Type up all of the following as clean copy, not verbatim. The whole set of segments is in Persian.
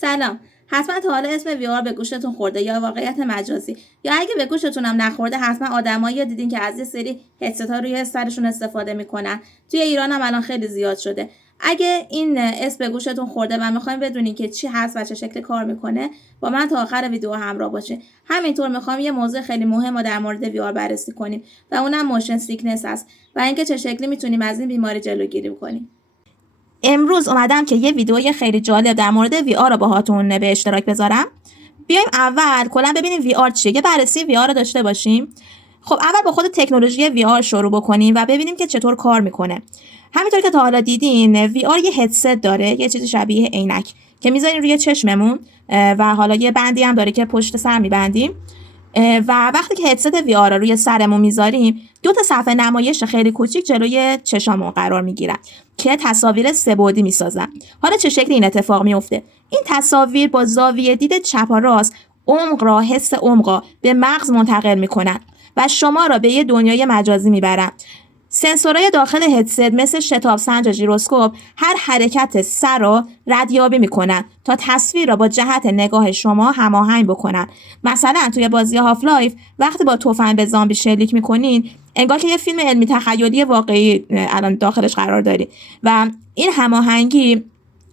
سلام. حتما تا حالا اسم VR به گوشتون خورده یا واقعیت مجازی، یا اگه به گوشتون هم نخورده حتما آدمایی دیدین که از یه سری هدست ها روی سرشون استفاده میکنن. توی ایران هم الان خیلی زیاد شده. اگه این اسم به گوشتون خورده و میخوایم بدونین که چی هست و چه شکلی کار میکنه، با من تا آخر ویدیو همراه باشین. همینطور میخوام یه موضوع خیلی مهم رو در مورد VR بررسی کنیم و اونم موشن سیکنس است و اینکه چه شکلی میتونیم از این بیماری جلوگیری کنیم. امروز اومدم که یه ویدیوی خیلی جالب در مورد VR رو باهاتون به اشتراک بذارم. بیایم اول کلا ببینیم VR چیه، یه بررسی VR رو داشته باشیم. خب اول با خود تکنولوژی VR شروع بکنیم و ببینیم که چطور کار میکنه. همینطور که تا حالا دیدین VR یه هدست داره، یه چیز شبیه عینک که میذارین روی چشممون و حالا یه بندی هم داره که پشت سر میبندیم و وقتی که هدست VR رو روی سرمون میذاریم، دو تا صفحه نمایش خیلی کوچیک جلوی چشامون قرار میگیرن که تصاویر سه‌بعدی میسازن. حالا چه شکلی این اتفاق میفته؟ این تصاویر با زاویه دید چپ و راست عمق را، حس عمق به مغز منتقل میکنن و شما را به یه دنیای مجازی میبرن. سنسورهای داخل هدست مثل شتاب سنج و ژیروسکوپ هر حرکت سر را ردیابی میکنن تا تصویر را با جهت نگاه شما هماهنگ بکنن. مثلا توی بازی هاف لایف وقتی با تفنگ به زامبی شلیک میکنین، انگار که یه فیلم علمی تخیلی واقعی الان داخلش قرار دارید و این هماهنگی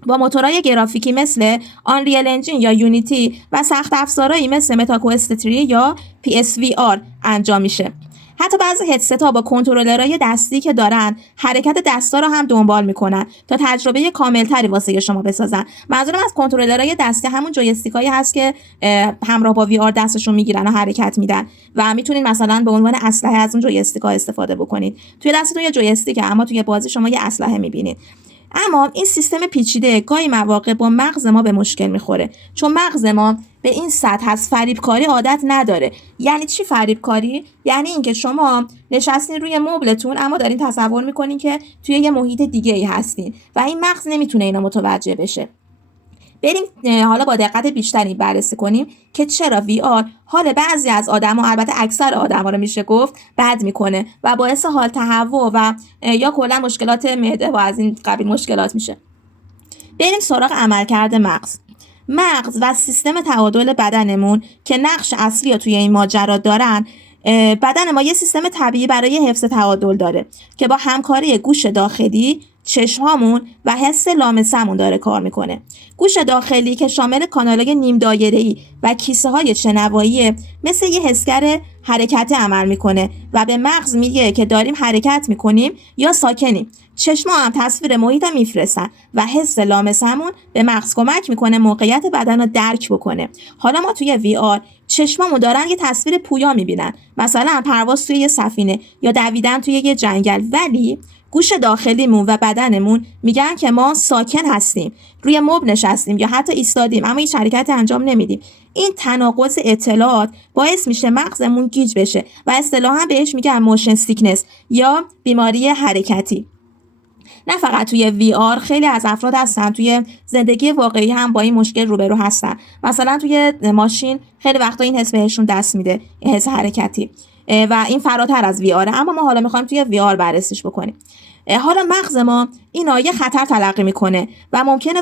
با موتورهای گرافیکی مثل آنریل انجین یا یونیتی و سخت افزارهایی مثل متاکوست 3 یا PSVR انجام میشه. حتی بعضی هدست‌ها با کنترلرهای دستی که دارن حرکت دستا رو هم دنبال میکنن تا تجربه کاملتری واسه شما بسازن. منظورم از کنترلرهای دستی همون جویستیکایی هست که همراه با VR دستشون میگیرن و حرکت میدن و میتونین مثلا به عنوان اسلحه از اون جویستیکا استفاده بکنید. توی دستتون یه جویستیکه اما توی بازی شما یه اسلحه میبینید. اما این سیستم پیچیده گاهی مواقع با مغز ما به مشکل میخوره، چون مغز ما به این سطح از فریبکاری عادت نداره. یعنی چی فریبکاری؟ یعنی اینکه شما نشستین روی مبلتون اما دارین تصور میکنین که توی یه محیط دیگه ای هستین و این مغز نمیتونه اینا متوجه بشه. بریم حالا با دقت بیشتری بررسی کنیم که چرا VR حال بعضی از آدما، البته اکثر آدما رو میشه گفت، بد میکنه و باعث حال تهوع و یا کلا مشکلات معده و از این قبیل مشکلات میشه. بریم سراغ عملکرد مغز. مغز و سیستم تعادل بدنمون که نقش اصلی رو توی این ماجرا دارن، بدن ما یه سیستم طبیعی برای حفظ تعادل داره که با همکاری گوش داخلی، چشمامون و حس لامسمون داره کار میکنه. گوش داخلی که شامل کانالای نیم دایره‌ای و کیسه های شنوایی مثل یه حسگر حرکتی عمل میکنه و به مغز میگه که داریم حرکت میکنیم یا ساکنیم. چشما هم تصویر محیط میفرستن و حس لامسمون به مغز کمک میکنه موقعیت بدن رو درک بکنه. حالا ما توی VR چشمامون دارن یه تصویر پویا میبینن، مثلا پرواز توی یه سفینه یا دویدن توی یه جنگل، ولی گوش داخلیمون و بدنمون میگن که ما ساکن هستیم، روی مبل نشستیم یا حتی ایستادیم اما هیچ حرکتی انجام نمیدیم. این تناقض اطلاعات باعث میشه مغزمون گیج بشه و اصطلاحاً بهش میگن موشن سیکنس یا بیماری حرکتی. نه فقط توی VR، خیلی از افراد هستن توی زندگی واقعی هم با این مشکل روبرو هستن. مثلا توی ماشین خیلی وقتا این حس بهشون دست میده، این حس حرکتی، و این فراتر از VR. اما ما حالا میخوایم توی VR بررسیش بکنیم. حالا مغز ما اینا یه خطر تلقی میکنه و ممکنه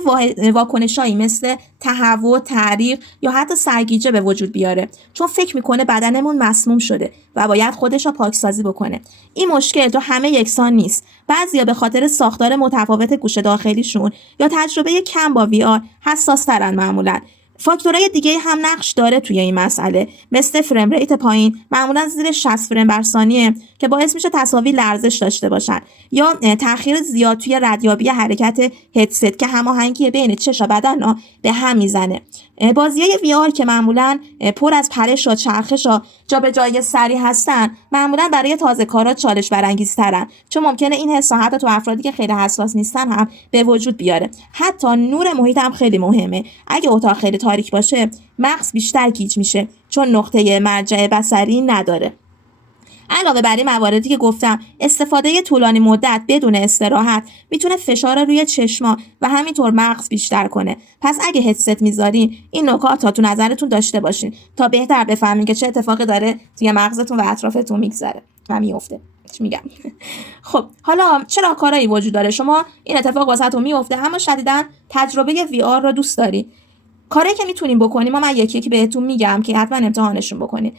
واکنشایی مثل تهوع، تعریق یا حتی سرگیجه به وجود بیاره، چون فکر میکنه بدنمون مسموم شده و باید خودش رو پاکسازی بکنه. این مشکل تو همه یکسان نیست. بعضیا به خاطر ساختار متفاوت گوش داخلیشون یا تجربه کم با VR حساس ترن معمولاً. فاکتورهای دیگه هم نقش داره توی این مسئله، مثل فریم ریت پایین، معمولا زیر 60 فریم بر ثانیه، که باعث میشه تصاویر لرزش داشته باشن، یا تأخیر زیاد توی ردیابی حرکت هدست که هماهنگی بین چشم و بدن به هم میزنه. بازی‌های VR که معمولا پر از پرش و چرخش و جابجایی سریع هستن، معمولا برای تازه‌کارا چالش برانگیزترن، چون ممکنه این حس حتی تو افرادی که خیلی حساس نیستن هم به وجود بیاره. حتی نور محیط هم خیلی مهمه. اگه اتاق خیلی تاریک باشه، مغز بیشتر گیج میشه چون نقطه مرجع بصری نداره. علاوه بر این مواردی که گفتم، استفاده طولانی مدت بدون استراحت میتونه فشار روی چشما و همینطور مغز بیشتر کنه. پس اگه هدست میذارین، این نکات تو نظرتون داشته باشین تا بهتر بفهمین که چه اتفاقی داره توی مغزتون و اطرافتون میگذره و میفته. میگم خب حالا چرا کارایی وجود داره شما این اتفاق واسهتون میفته اما شدیداً تجربه VR رو دوست داری؟ کاری که میتونیم بکنیم من یکی یکی بهتون میگم که حتما امتحانشون بکنید.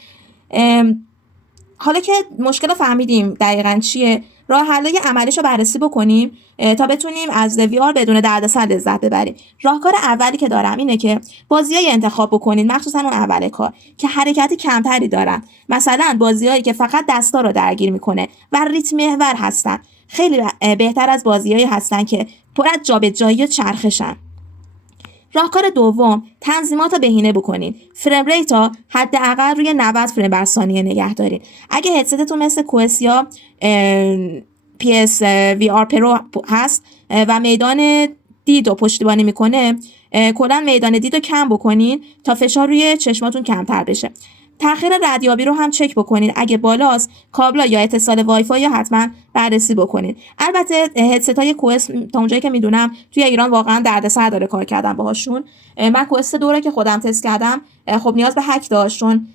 حالا که مشکل فهمیدیم دقیقاً چیه، راه حل‌های عملیشو بررسی بکنیم تا بتونیم از VR بدون دردسر لذت ببریم. راهکار اولی که دارم اینه که بازیای انتخاب بکنید، مخصوصا اون اول کار که حرکتی کمتری دارن. مثلا بازیایی که فقط دستا رو درگیر میکنه و ریتم محور هستن خیلی بهتر از بازیایی هستن که پر از جابجایی و چرخشن. راهکار دوم، تنظیمات رو بهینه بکنید. فریم ریت ها حداقل روی 90 فریم بر ثانیه نگه دارید. اگه هدستتون مثل کوئس یا PS VR پرو هست و میدان دید رو پشتیبانی میکنه، کلا میدان دید رو کم بکنین تا فشار روی چشماتون کمتر بشه. تاخیر ردیابی رو هم چک بکنید. اگه بالاست کابلا یا اتصال وای فای یا حتما بررسی بکنید. البته هدست‌های کوئس تا اونجایی که میدونم توی ایران واقعا دردسر داره کار کردن باهاشون. من کوئس 2 رو که خودم تست کردم خب نیاز به هک داشت، چون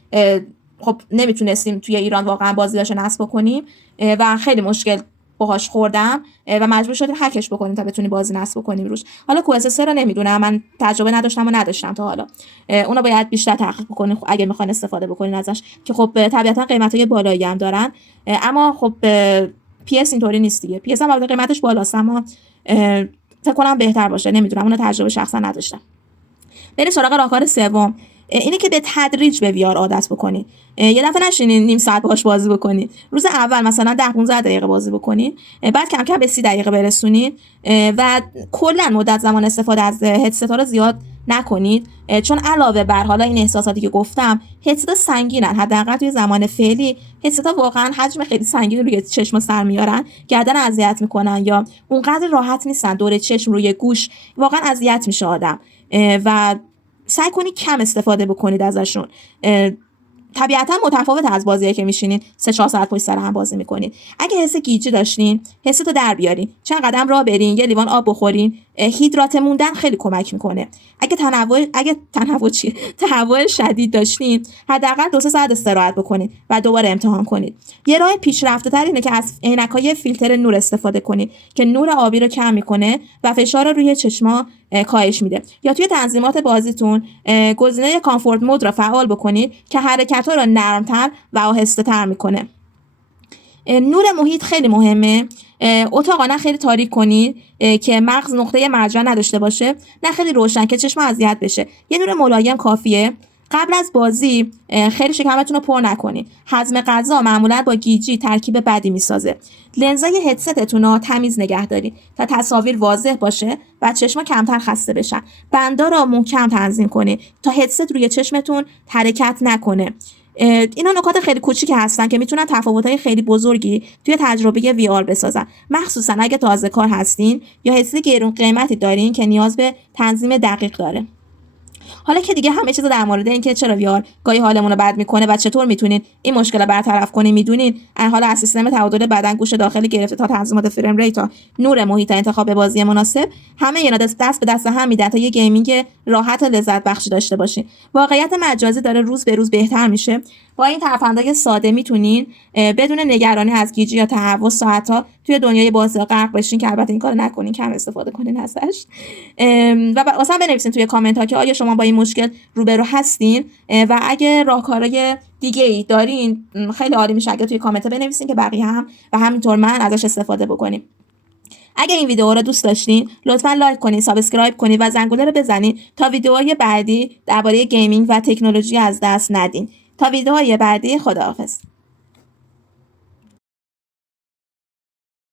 خب نمیتونستیم توی ایران واقعا بازیاشو نصب بکنیم و خیلی مشکل باهاش خوردم و مجبور شدیم هکش بکنیم تا بتونیم بازی نصب بکنیم روش. حالا کوئس 3 رو نمیدونم، من تجربه نداشتم تا حالا. اونا باید بیشتر تحقیق بکنین اگه میخواین استفاده بکنین ازش، که خب طبیعتا قیمتای بالایی هم دارن. اما خب PS اینطوری نیست دیگه. PS هم قیمتش بالاست اما فکر کنم بهتر باشه، نمیدونم، اون تجربه شخصا نداشتم. بریم سراغ راهکار سوم، اینه که به تدریج به VR عادت بکنید. یه دفعه نشینین نیم ساعت باهاش بازی بکنید. روز اول مثلا 10-15 دقیقه بازی بکنید، بعد کم کم به 30 دقیقه برسونید و کلا مدت زمان استفاده از هدست ها رو زیاد نکنید، چون علاوه بر حالا این احساساتی که گفتم، هدست سنگینن. حداقل توی زمان فعلی هدست ها واقعا حجم خیلی سنگین روی چشم سر میارن، گردن اذیت میکنن یا اونقدر راحت نیستن دور چشم روی گوش، واقعا اذیت میشه آدم و سعی کنید کم استفاده بکنید ازشون. طبیعتا متفاوت از بازیایی که میشینین 3-4 ساعت پشت سر هم بازی میکنین. اگه حس گیجی داشتین، حستو در بیارین، چند قدم راه برین، یه لیوان آب بخورین، هیدرات موندن خیلی کمک میکنه. اگه تهوع شدید داشتین، حداقل 2-3 ساعت استراحت بکنید و دوباره امتحان کنید. یه راه پیشرفته‌تر اینه که از عینک‌های فیلتر نور استفاده کنید که نور آبی رو کم میکنه و فشار رو روی چشما کاهش میده. یا توی تنظیمات بازیتون گزینه کامفورت مود رو فعال بکنید که حرکت‌ها رو نرم‌تر و آهسته‌تر میکنه. نور محیط خیلی مهمه. اتاق نه خیلی تاریک کنید که مغز نقطه مرجع نداشته باشه، نه خیلی روشن که چشم اذیت بشه. یه نور ملایم کافیه. قبل از بازی خیلی شکمتون رو پر نکنید. هضم غذا معمولا با گیجی ترکیب بدی میسازه. لنزای هدستتون رو تمیز نگه دارید تا تصاویر واضح باشه و چشما کمتر خسته بشن. بندا رو محکم تنظیم کنید تا هدست روی چشمتون حرکت نکنه. اینا نکات خیلی کوچیک هستن که میتونن تفاوت‌های خیلی بزرگی توی تجربه VR بسازن، مخصوصا اگه تازه کار هستین یا هدست گرون قیمتی دارین که نیاز به تنظیم دقیق داره. حالا که دیگه همه چیز در مورد اینکه چرا VR گاهی حالمون رو بد میکنه و چطور میتونین این مشکل رو برطرف کنین میدونین، حالا از سیستم تعادل بدن گوش داخلی گرفته تا تنظیمات فریم ریت تا نور محیط انتخاب بازی مناسب، همه اینا دست به دست هم میدن تا یه گیمینگ راحت و لذت بخش داشته باشین. واقعیت مجازی داره روز به روز بهتر میشه. با این ترفندهای ساده میتونین بدون نگرانی از گیجی یا تهوع ساعت‌ها توی دنیای بازی غرق بشین، که البته این کارو نکنین، کم استفاده کنین ازش. و واسه بنویسین توی کامنت ها که آیا شما با این مشکل روبرو هستین و اگه راهکارهای دیگه ای دارین خیلی عالی میشه اگه توی کامنت ها بنویسین که بقیه هم و همینطور من ازش استفاده بکنیم. اگه این ویدیو رو دوست داشتین لطفاً لایک کنین، سابسکرایب کنین و زنگوله رو بزنین تا ویدیوهای بعدی درباره گیمینگ و تکنولوژی از دست ندین. تا ویدیوهای بعدی، خداحافظ.